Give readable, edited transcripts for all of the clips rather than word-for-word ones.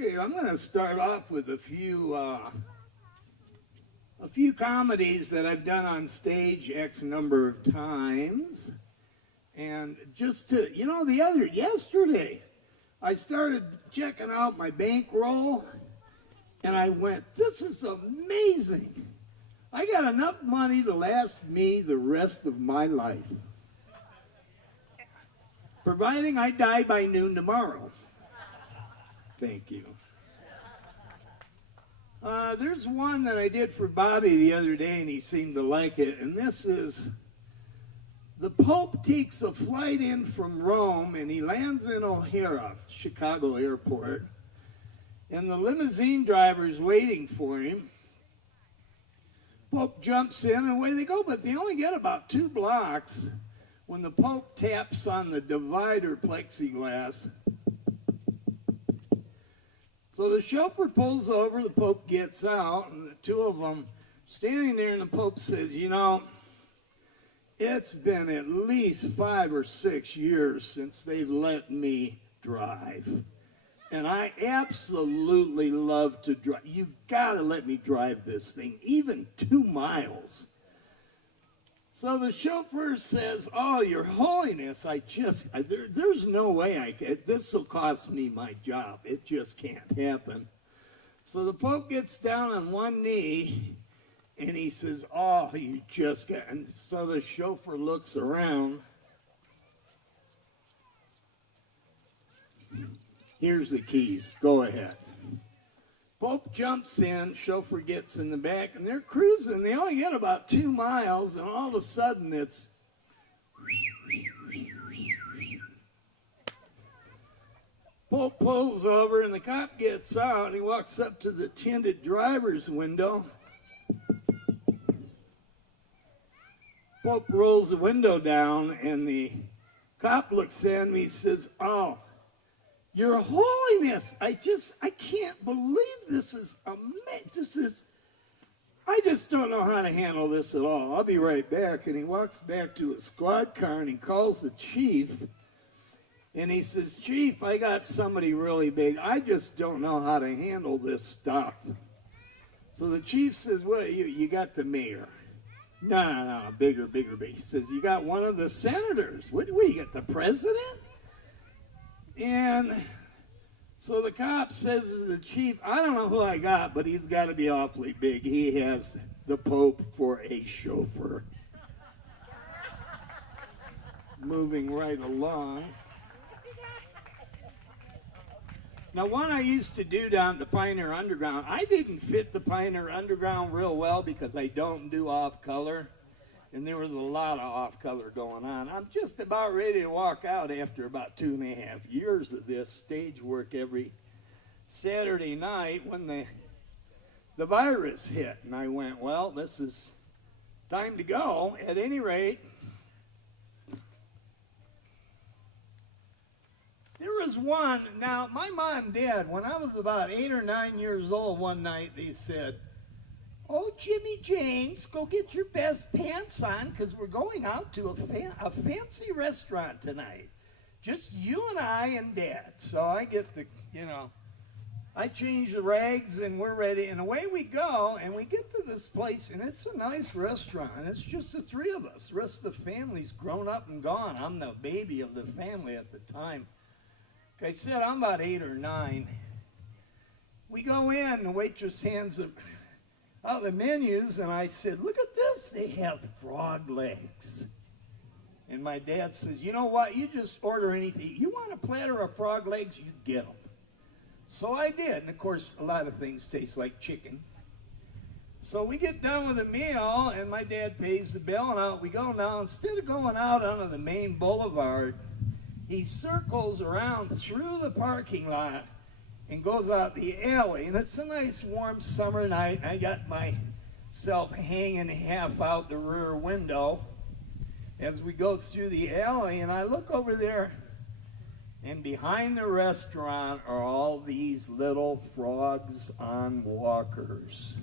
Okay, I'm going to start off with a few comedies that I've done on stage X number of times. And just to, yesterday, I started checking out my bankroll, and I went, this is amazing. I got enough money to last me the rest of my life, providing I die by noon tomorrow. Thank you. There's one that I did for Bobby the other day, and he seemed to like it. And this is, the Pope takes a flight in from Rome, and he lands in O'Hara, Chicago airport. And the limousine driver's waiting for him. Pope jumps in, and away they go. But they only get about 2 blocks when the Pope taps on the divider plexiglass. So the chauffeur pulls over, the Pope gets out, and the two of them standing there, and the Pope says, it's been at least 5 or 6 years since they've let me drive. And I absolutely love to drive. You gotta let me drive this thing, even 2 miles. So the chauffeur says, oh, Your Holiness, there's no way this will cost me my job. It just can't happen. So the Pope gets down on one knee, and he says, oh, you just got, and so the chauffeur looks around. Here's the keys, go ahead. Pope jumps in, chauffeur gets in the back, and they're cruising. They only get about 2 miles, and all of a sudden it's... Pope pulls over, and the cop gets out, and he walks up to the tinted driver's window. Pope rolls the window down, and the cop looks in, and he says, oh, Your Holiness, I can't believe this is amazing. I just don't know how to handle this at all. I'll be right back. And he walks back to his squad car, and he calls the chief, and he says, Chief, I got somebody really big. I just don't know how to handle this stuff. So the chief says, what, you got the mayor? No, bigger. He says, you got one of the senators. What you got, the president? And so the cop says to the chief, I don't know who I got, but he's got to be awfully big. He has the Pope for a chauffeur. Moving right along. Now, one I used to do down at the Pioneer Underground, I didn't fit the Pioneer Underground real well because I don't do off-color. And there was a lot of off-color going on. I'm just about ready to walk out after about 2.5 years of this stage work every Saturday night when the virus hit. And I went, well, this is time to go. At any rate, there was one. Now, my mom and dad, when I was about 8 or 9 years old one night, they said, oh, Jimmy James, go get your best pants on because we're going out to a fancy restaurant tonight. Just you and I and Dad. So I get I change the rags and we're ready. And away we go, and we get to this place, and it's a nice restaurant. And it's just the 3 of us. The rest of the family's grown up and gone. I'm the baby of the family at the time. Like I said, I'm about 8 or 9. We go in, the waitress hands out the menus, and I said, look at this, they have frog legs. And my dad says, you know what, you just order anything. You want a platter of frog legs, you get them. So I did, and of course, a lot of things taste like chicken. So we get done with the meal, and my dad pays the bill, and out we go. Now, instead of going out onto the main boulevard, he circles around through the parking lot and goes out the alley. And it's a nice warm summer night. I got myself hanging half out the rear window as we go through the alley, and I look over there, and behind the restaurant are all these little frogs on walkers.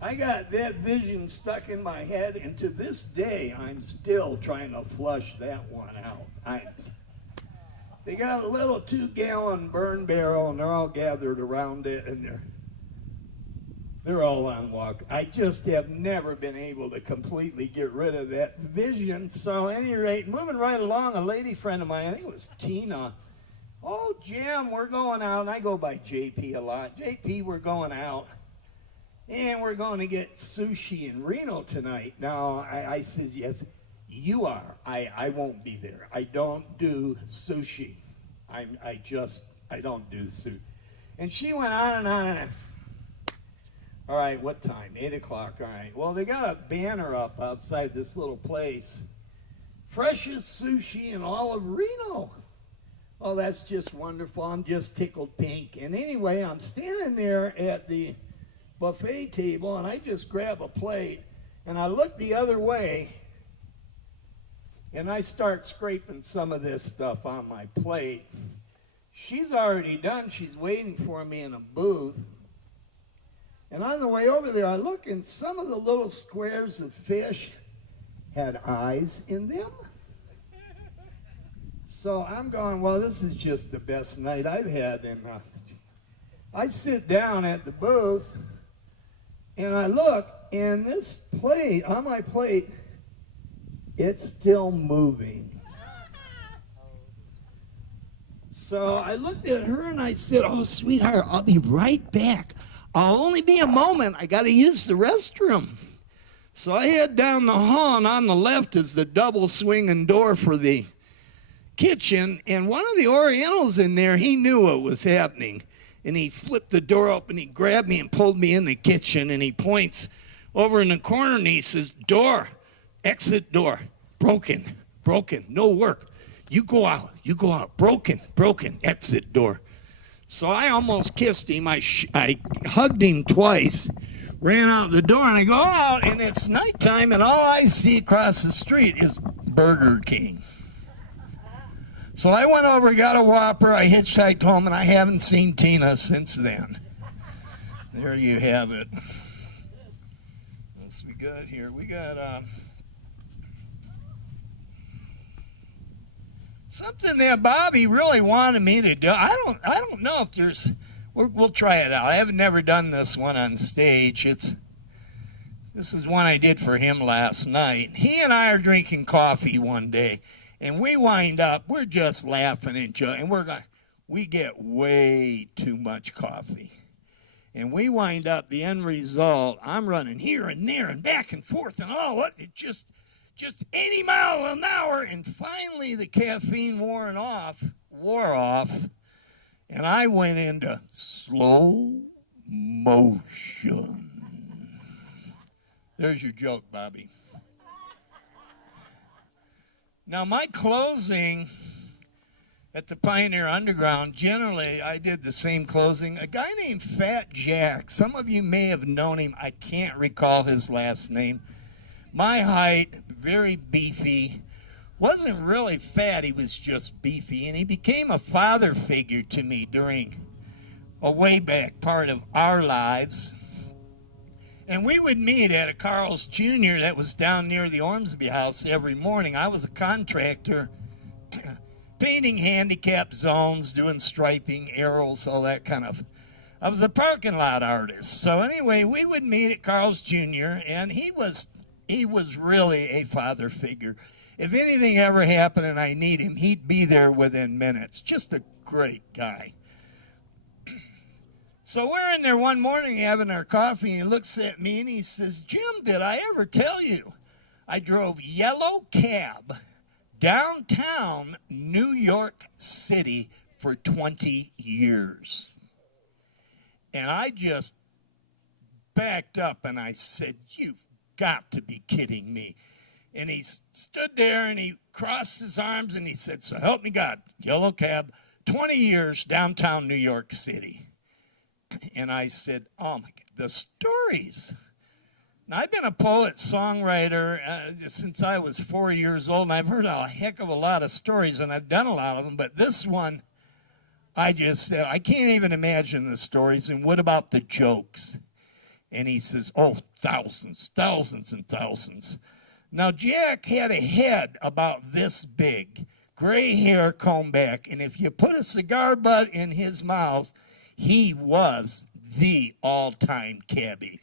I got that vision stuck in my head, and to this day, I'm still trying to flush that one out. They got a little 2-gallon burn barrel, and they're all gathered around it, and they're all on walk. I just have never been able to completely get rid of that vision. So at any rate, moving right along, a lady friend of mine, I think it was Tina. Oh, Jim, we're going out. And I go by JP a lot. JP, we're going out. And we're going to get sushi in Reno tonight. Now, I says, yes, you are. I won't be there. I don't do sushi. I don't do sushi. And she went on and on. All right, what time? 8 o'clock. All right. Well, they got a banner up outside this little place. Freshest sushi in all of Reno. Oh, that's just wonderful. I'm just tickled pink. And anyway, I'm standing there at the buffet table, and I just grab a plate, and I look the other way, and I start scraping some of this stuff on my plate. She's already done. She's waiting for me in a booth. And on the way over there, I look, and some of the little squares of fish had eyes in them. So I'm going, well, this is just the best night I've had. And I sit down at the booth, and I look, and this plate, on my plate, it's still moving. So I looked at her, and I said, oh, sweetheart, I'll be right back. I'll only be a moment. I got to use the restroom. So I head down the hall, and on the left is the double swinging door for the kitchen. And one of the Orientals in there, he knew what was happening. And he flipped the door open, he grabbed me and pulled me in the kitchen. And he points over in the corner, and he says, door, exit door, broken, no work. You go out, broken, exit door. So I almost kissed him. I hugged him twice, ran out the door, and I go out, and it's nighttime, and all I see across the street is Burger King. So I went over, got a Whopper, I hitchhiked home, and I haven't seen Tina since then. There you have it. What's we got here? We got something that Bobby really wanted me to do. I don't know if there's. We'll try it out. I haven't never done this one on stage. This is one I did for him last night. He and I are drinking coffee one day, and we wind up. We're just laughing and joking, and we get way too much coffee, and we wind up. The end result. I'm running here and there and back and forth and all. It just 80 miles an hour, and finally the caffeine wore off, and I went into slow motion. There's your joke, Bobby. Now, my closing at the Pioneer Underground, generally I did the same closing. A guy named Fat Jack, some of you may have known him. I can't recall his last name. My height, very beefy, wasn't really fat, he was just beefy, and he became a father figure to me during a way back part of our lives. And we would meet at a Carl's Jr. that was down near the Ormsby house every morning. I was a contractor, painting handicap zones, doing striping, arrows, all that kind of. I was a parking lot artist. So anyway, we would meet at Carl's Jr., and he was really a father figure. If anything ever happened and I need him, he'd be there within minutes. Just a great guy. So we're in there one morning having our coffee, and he looks at me and he says, Jim, did I ever tell you I drove yellow cab downtown New York City for 20 years? And I just backed up and I said, you've got to be kidding me. And he stood there and he crossed his arms and he said, so help me God, yellow cab, 20 years, downtown New York City. And I said, oh my God, the stories. Now, I've been a poet, songwriter since I was 4 years old, and I've heard a heck of a lot of stories, and I've done a lot of them, but this one, I just said, I can't even imagine the stories, and what about the jokes? And he says, oh, thousands and thousands. Now, Jack had a head about this big, gray hair combed back. And if you put a cigar butt in his mouth, he was the all-time cabbie.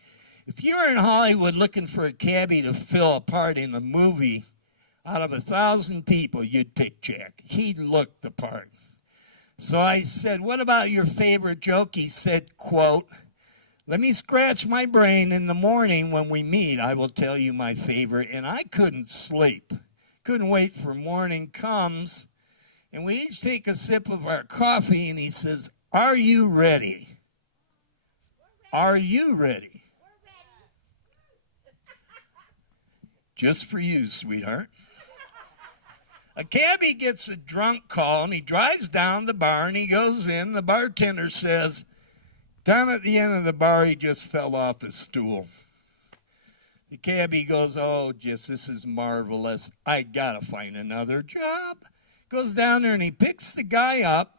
If you were in Hollywood looking for a cabbie to fill a part in a movie, out of 1,000 people, you'd pick Jack. He looked the part. So I said, what about your favorite joke? He said, quote, let me scratch my brain in the morning when we meet. I will tell you my favorite. And I couldn't sleep. Couldn't wait for morning comes. And we each take a sip of our coffee, and he says, are you ready? Are you ready? Just for you, sweetheart. A cabbie gets a drunk call, and he drives down the bar, and he goes in. The bartender says, down at the end of the bar, he just fell off his stool. The cabbie goes, oh, just this is marvelous. I got to find another job. Goes down there, and he picks the guy up.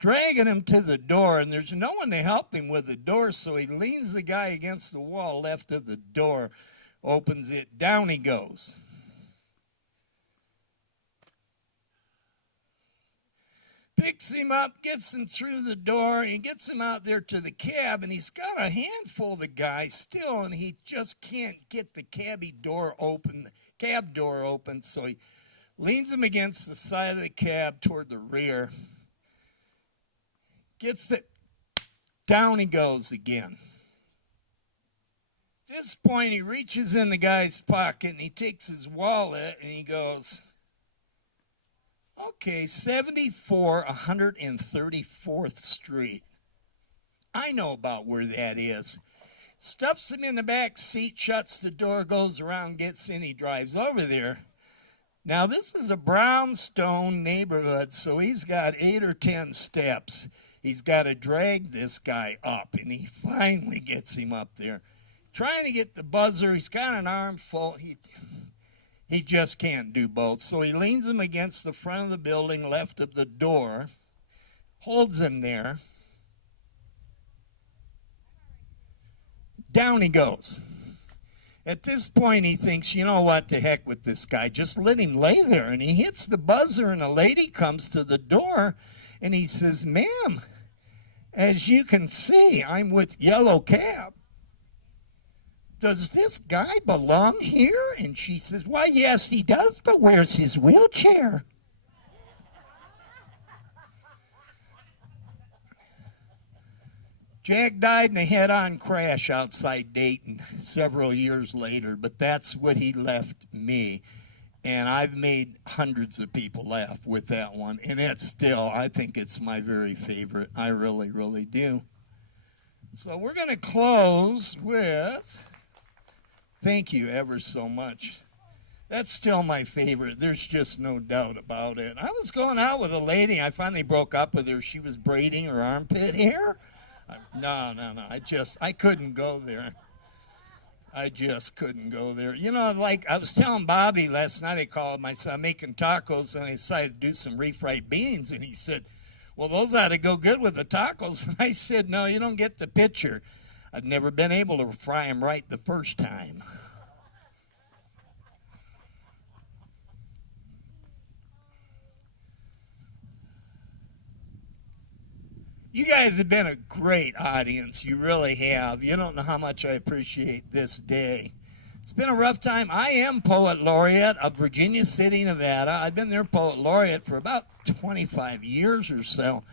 Dragging him to the door, and there's no one to help him with the door, so he leans the guy against the wall left of the door, opens it, down he goes. Picks him up, gets him through the door, and he gets him out there to the cab, and he's got a handful of the guy still, and he just can't get the cab door open, so he leans him against the side of the cab toward the rear. Gets it, down he goes again. At this point, he reaches in the guy's pocket, and he takes his wallet, and he goes, okay, 74 134th Street. I know about where that is. Stuffs him in the back seat, shuts the door, goes around, gets in, he drives over there. Now, this is a brownstone neighborhood, so he's got 8 or 10 steps. He's got to drag this guy up, and he finally gets him up there. Trying to get the buzzer. He's got an armful. He just can't do both. So he leans him against the front of the building, left of the door, holds him there. Down he goes. At this point, he thinks, you know what, to heck with this guy. Just let him lay there. And he hits the buzzer, and a lady comes to the door, and he says, ma'am, as you can see, I'm with Yellow Cab. Does this guy belong here? And she says, why, yes, he does, but where's his wheelchair? Jack died in a head-on crash outside Dayton several years later, but that's what he left me. And I've made hundreds of people laugh with that one. And it's still, I think it's my very favorite. I really, really do. So we're going to close with, thank you ever so much. That's still my favorite. There's just no doubt about it. I was going out with a lady. I finally broke up with her. She was braiding her armpit hair. No. I couldn't go there. I just couldn't go there. You know, like I was telling Bobby last night, I called my son making tacos, and I decided to do some refried beans. And he said, well, those ought to go good with the tacos. And I said, no, you don't get the picture. I've never been able to fry them right the first time. You guys have been a great audience. You really have. You don't know how much I appreciate this day. It's been a rough time. I am Poet Laureate of Virginia City, Nevada. I've been their Poet Laureate for about 25 years or so.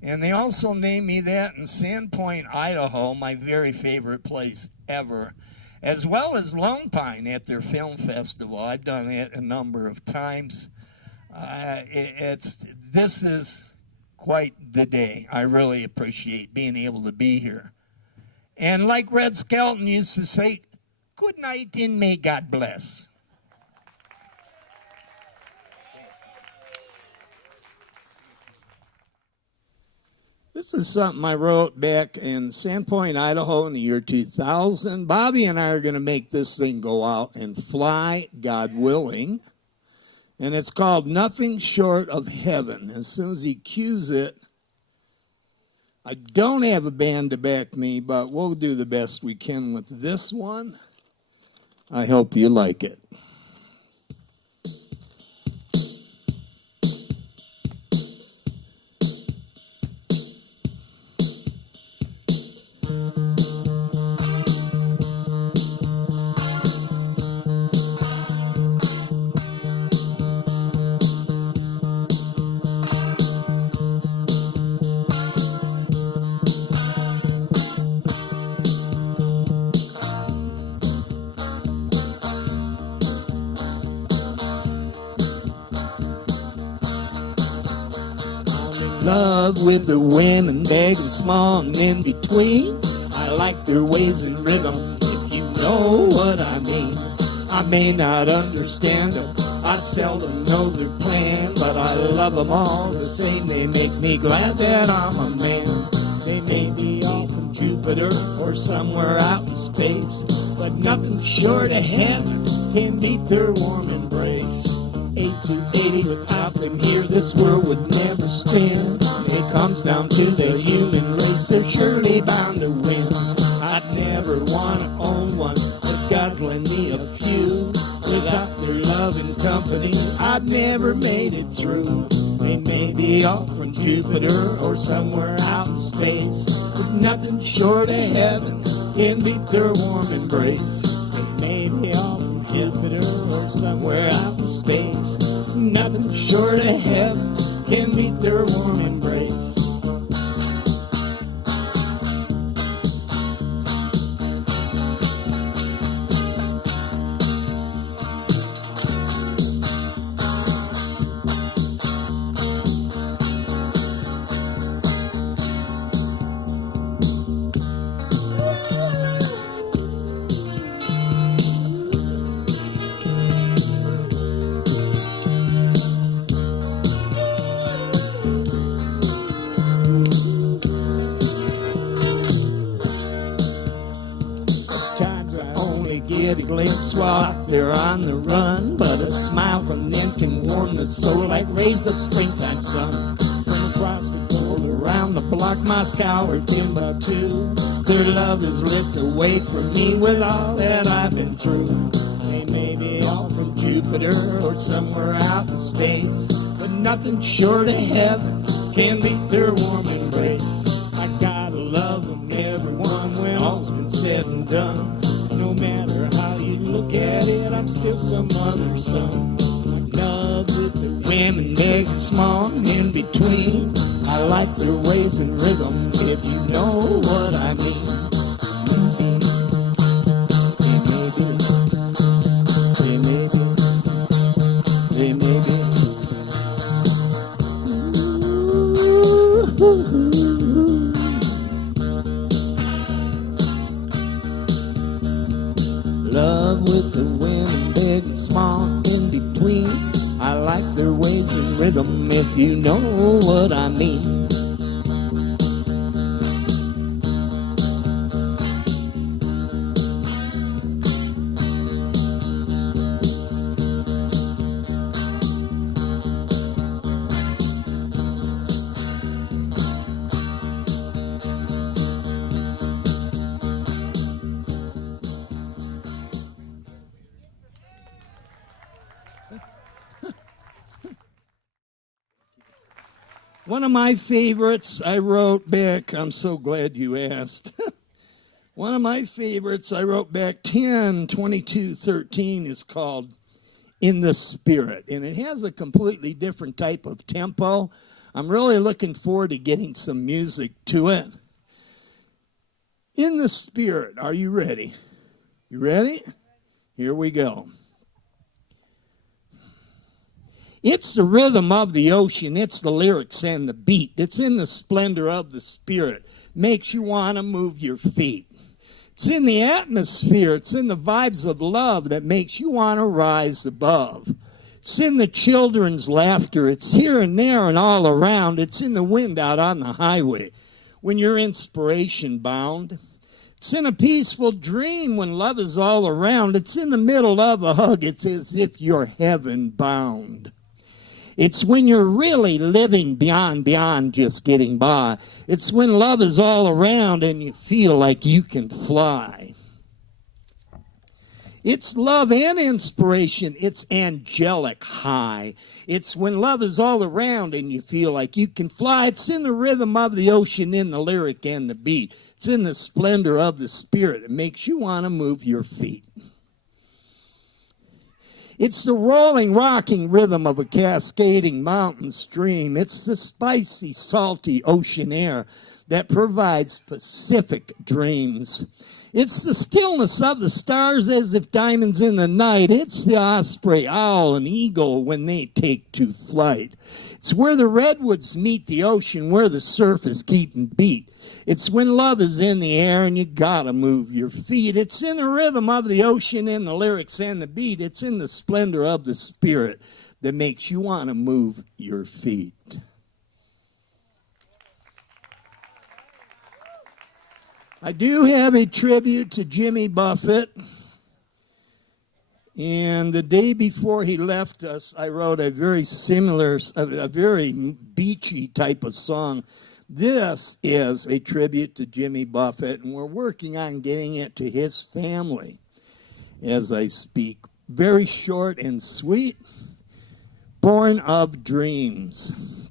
And they also named me that in Sandpoint, Idaho, my very favorite place ever, as well as Lone Pine at their film festival. I've done it a number of times. This is quite the day. I really appreciate being able to be here. And like Red Skelton used to say, good night and may God bless. This is something I wrote back in Sandpoint, Idaho in the year 2000. Bobby and I are going to make this thing go out and fly, God willing. And it's called Nothing Short of Heaven. As soon as he cues it, I don't have a band to back me, but we'll do the best we can with this one. I hope you like it. Love with the women, big and small and in between. I like their ways and rhythm, if you know what I mean. I may not understand them, I seldom know their plan, but I love them all the same. They make me glad that I'm a man. They may be all from Jupiter or somewhere out in space, but nothing short of heaven can beat their warm embrace. 8 to 80, without them here, this world would never spin. It comes down to the human race, they're surely bound to win. I'd never want to own one, but God's lend me a few. Without their love and company, I've never made it through. They may be off from Jupiter or somewhere out in space, but nothing short of heaven can beat their warm embrace. They may be off from Jupiter or somewhere out in space, nothing short of heaven can beat their warm embrace. Get a glimpse while out there on the run, but a smile from them can warm the soul like rays of springtime sun. From across the gold, around the block, Moscow or Timbuktu, their love has lit the way for me with all that I've been through. They may be all from Jupiter or somewhere out in space, but nothing short of heaven can beat their warm embrace. I gotta love them, everyone, when all's been said and done. No matter how you look at it, I'm still some other son. I love with the women, big and small and in between. I like their ways and rhythm, if you know what I mean. They may be. Love with the women, big and small, in between. I like their ways and rhythm, if you know what I mean. One of my favorites I wrote back, I'm so glad you asked. One of my favorites I wrote back 10/22/13 is called In the Spirit. And it has a completely different type of tempo. I'm really looking forward to getting some music to it. In the Spirit, are you ready? You ready? Here we go. It's the rhythm of the ocean. It's the lyrics and the beat. It's in the splendor of the Spirit. Makes you want to move your feet. It's in the atmosphere. It's in the vibes of love that makes you want to rise above. It's in the children's laughter. It's here and there and all around. It's in the wind out on the highway when you're inspiration bound. It's in a peaceful dream when love is all around. It's in the middle of a hug. It's as if you're heaven bound. It's when you're really living beyond just getting by. It's when love is all around and you feel like you can fly. It's love and inspiration. It's angelic high. It's when love is all around and you feel like you can fly. It's in the rhythm of the ocean, in the lyric and the beat. It's in the splendor of the spirit. It makes you want to move your feet. It's the rolling, rocking rhythm of a cascading mountain stream. It's the spicy, salty ocean air that provides Pacific dreams. It's the stillness of the stars as if diamonds in the night. It's the osprey, owl, and eagle when they take to flight. It's where the redwoods meet the ocean, where the surf is keeping beat. It's when love is in the air and you gotta move your feet. It's in the rhythm of the ocean, in the lyrics and the beat. It's in the splendor of the spirit that makes you want to move your feet. I do have a tribute to Jimmy Buffett. And the day before he left us, I wrote a very similar, a very beachy type of song. This is a tribute to Jimmy Buffett, and we're working on getting it to his family as I speak. Very short and sweet. Born of dreams.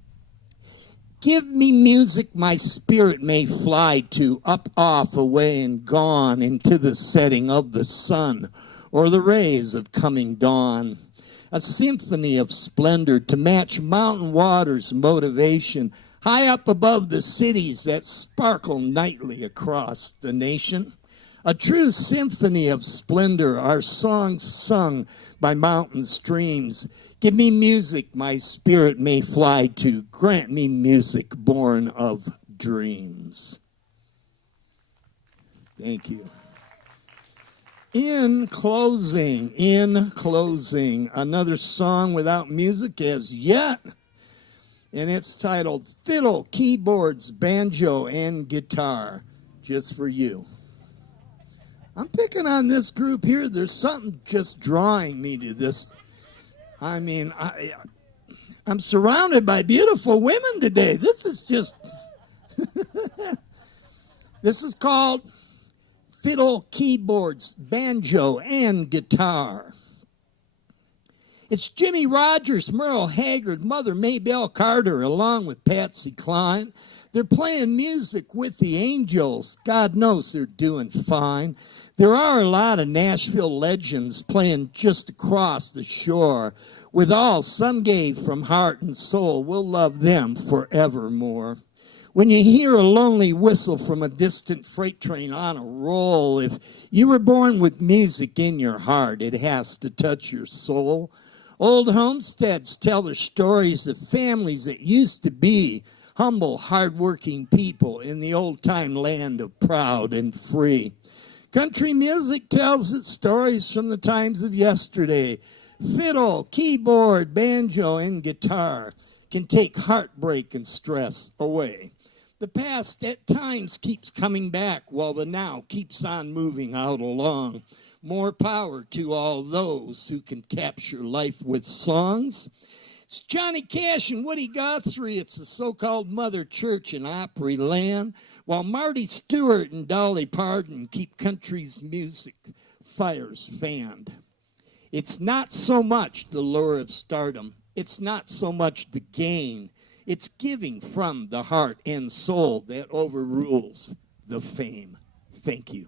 Give me music my spirit may fly to, up, off, away, and gone into the setting of the sun or the rays of coming dawn. A symphony of splendor to match mountain waters' motivation, high up above the cities that sparkle nightly across the nation. A true symphony of splendor, our songs sung by mountain streams. Give me music my spirit may fly to. Grant me music born of dreams. Thank you. In closing, another song without music as yet. And it's titled Fiddle, Keyboards, Banjo, and Guitar. Just for you. I'm picking on this group here. There's something just drawing me to this. I mean, I'm surrounded by beautiful women today. This is just... This is called Fiddle, Keyboards, Banjo, and Guitar. It's Jimmy Rogers, Merle Haggard, Mother Maybelle Carter, along with Patsy Cline. They're playing music with the Angels. God knows they're doing fine. There are a lot of Nashville legends playing just across the shore. With all some gave from heart and soul, we'll love them forevermore. When you hear a lonely whistle from a distant freight train on a roll, if you were born with music in your heart, it has to touch your soul. Old homesteads tell their stories of families that used to be humble, hard-working people in the old-time land of proud and free. Country music tells its stories from the times of yesterday. Fiddle, keyboard, banjo, and guitar can take heartbreak and stress away. The past at times keeps coming back while the now keeps on moving out along. More power to all those who can capture life with songs. It's Johnny Cash and Woody Guthrie. It's the so-called Mother Church in Opry Land. While Marty Stewart and Dolly Parton keep country's music fires fanned. It's not so much the lure of stardom. It's not so much the gain. It's giving from the heart and soul that overrules the fame. Thank you.